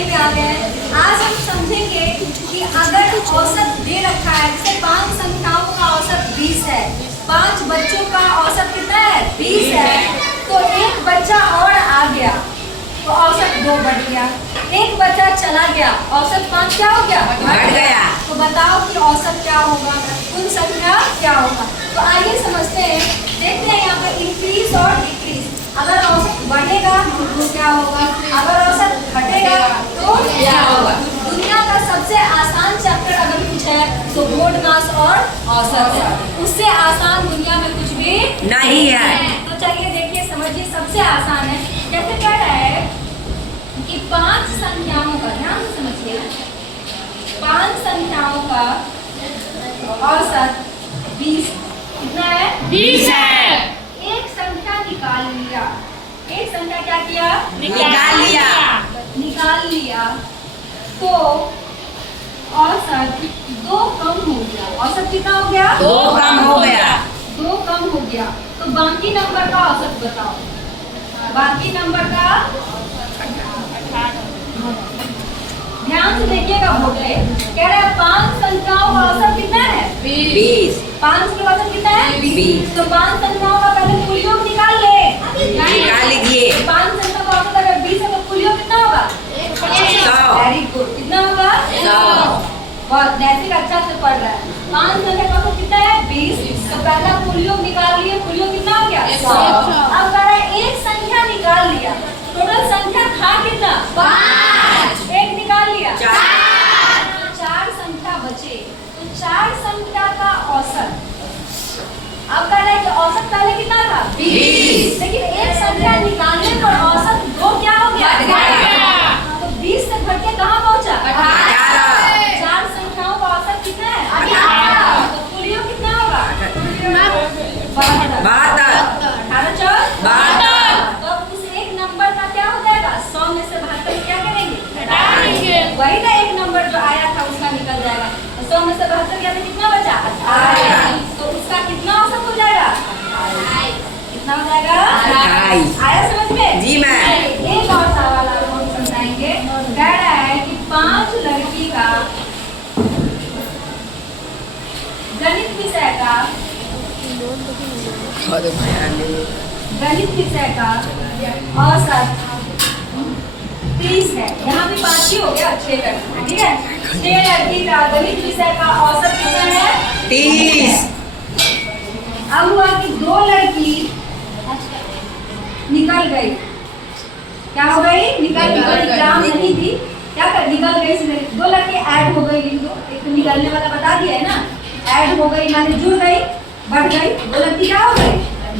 कहानी में आ गए हैं। आज हम समझेंगे कि अगर औसत दे रखा है, जैसे 5 संख्याओं का औसत 20 है, 5 बच्चों का औसत कितना है 20 है, तो एक बच्चा और आ गया तो औसत 2 बढ़ गया, एक बच्चा चला गया औसत 5 क्या हो गया बढ़ गया। तो बताओ कि औसत क्या होगा, कुल संख्या क्या होगा। तो आइए समझते हैं, देखते हैं यहाँ पर इंक्रीज और डिक्रीज। अगर औसत बढ़ेगा तो क्या होगा, अगर औसत घटेगा तो क्या होगा। दुनिया का सबसे आसान चैप्टर अगर कुछ है तो बोर्ड मास और औसत है, उससे आसान दुनिया में कुछ भी नहीं है। तो चलिए देखिए समझिए, सबसे आसान है। जैसे कह रहा है कि 5 संख्याओं का, ध्यान से समझिए, 5 संख्याओं का औसत 20 कितना है 20 है। एक संख्या निकाल लिया, एक संख्या क्या किया निकाल लिया तो औसत 2 कम हो गया। औसत कितना हो गया 2 कम हो गया। 2 कम हो गया तो बाकी नंबर का औसत बताओ। बाकी नंबर का ध्यान से देखिएगा, बोर्ड पे कह रहा है 5 संख्याओं का औसत कितना है 20। 5 का औसत कितना है 20। तो 5 संख्याओं का पहले कुल योग निकाल ले। निकाल लीजिए। 5 संख्या का औसत अगर 20 है तो कुल योग कितना होगा 100। वेरी गुड, कितना होगा 100। बहुत नैतिक अच्छा से पढ़ रहा है। 5 संख्या का औसत कितना है 20, तो पहला कुल योग निकाल लिए, कुल योग कितना हो गया 100। अब कह रहा है एक संख्या निकाल लिया, टोटल संख्या था कितना 5, एक निकाल लिया 4 संख्या बचे, तो 4 संख्या का औसत। अब कह रहा है कि औसत पहले कितना था 20, लेकिन एक संख्या निकालने पर औसत 2 क्या हो गया तो 20 से घट के कहाँ पहुंचा 4 संख्याओं का औसत कितना है 18, तो कुल योग कितना होगा 72। 18 4 72। तो उस एक नंबर का क्या हो जाएगा 100 में से 72 क्या करेंगे वही ना एक नंबर जो आया था उसका निकल जाएगा। तो 100 में से 72 गया तो कितना बचा 28, तो उसका कितना औसत हो जाएगा 28। कितना हो जाएगा 28। आया समझ में जी मैम। एक और सवाल आपको हम समझाएंगे। कह रहा है कि 5 लड़की का गणित विषय का औसत 30 है। यहाँ भी 5 ही हो गया, 6 लड़की, ठीक है। 6 लड़की का गणित विषय का औसत कितना है 30। अब हुआ कि 2 लड़की निकल गई, क्या हो गई निकल गई, एग्जाम नहीं थी, क्या कर निकल गई, 2 लड़की ऐड हो गई, एक तो निकलने वाला बता दिया है ना, ऐड हो गई माने जुड़ गई, बढ़ गई, 2 लड़की क्या हो गई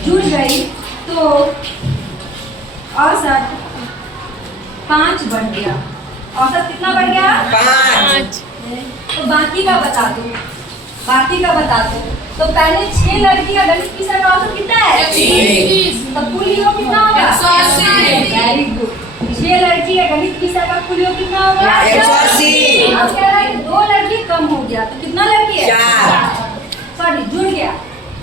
जुड़ गई, तो औसत 5 बढ़ गया। औसत कितना बढ़ गया 5। तो बाकी का बता दो, बाकी का बता दो। तो पहले 6 लड़की का गणित विषय का औसत कितना है 30, तो कुल योग कितना होगा 180। वेरी गुड, 6 लड़की का गणित विषय का कुल योग कितना होगा 180। अब कह रहा है 2 लड़की कम हो गया, तो कितना लड़की है 4। सॉरी जुड़ गया,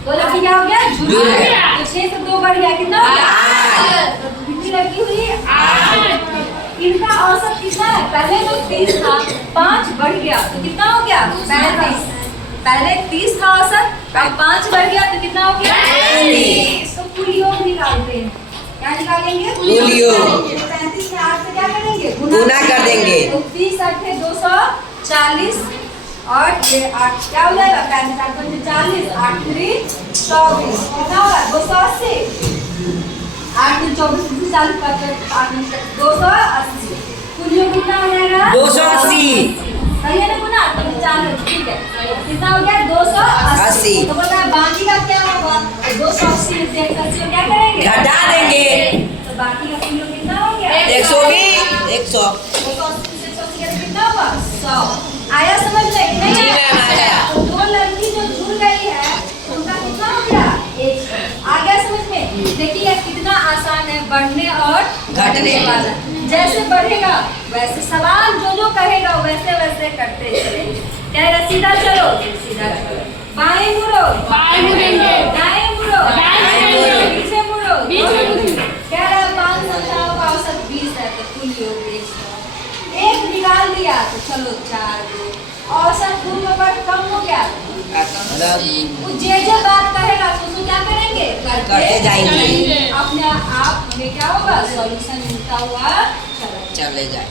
2 लड़की क्या हो गया जुड़ गया, तो 6 से 2 बढ़ गया, कितना हो गया 8। तो कितनी लड़की हुई 8। इनका औसत कितना है, पहले तो 30 था, 5 बढ़ गया तो कितना हो गया 35। पहले 30 था औसत, अब 5 बढ़ गया तो कितना हो गया 35। तो कुल योग निकालते हैं, क्या निकालेंगे कुल योग। 35 में 8 से क्या करेंगे गुना कर देंगे। तो 30 8 है 240 और ये 8 क्या हो जाएगा 35 8 5 40, 8 3 24, कितना होगा 280। 8 3 24 40 280। कुल योग कितना हो जाएगा 280। सही है ना गुना, तो 40, ठीक है, कितना हो गया 280। तो पता है बाकी का क्या होगा 280 में से 180 क्या करेंगे घटा देंगे, तो बाकी का कुल योग कितना हो गया 120। 100। 280 से 180 का कितना होगा 100। आया समझ में कि नहीं जी मैम, आया। तो 2 लड़की जो जुड़ गई है उनका कितना हो गया 100। आ गया समझ में। देखिए कितना आसान है बढ़ने और घटने वाला, जैसे बढ़ेगा वैसे सवाल जो कहेगा वैसे वैसे करते चलेंगे। कहेगा सीधा चलो सीधा चलो, बाएं मुड़ो बाएं मुड़ेंगे, दाएं मुड़ो दाएं मुड़ो, पीछे मुड़ो पीछे मुड़ो। कह रहा है 5 संख्याओं का औसत 20 है तो कुल योग 100। एक डाल दिया तो चलो 4 2 औसत पूर्ण वर्ग कम हो गया वो जे बात कहेगा तो क्या करेंगे करते जाएंगे। अपने आप हमें क्या होगा सॉल्यूशन मिलता हुआ चला चले जाए।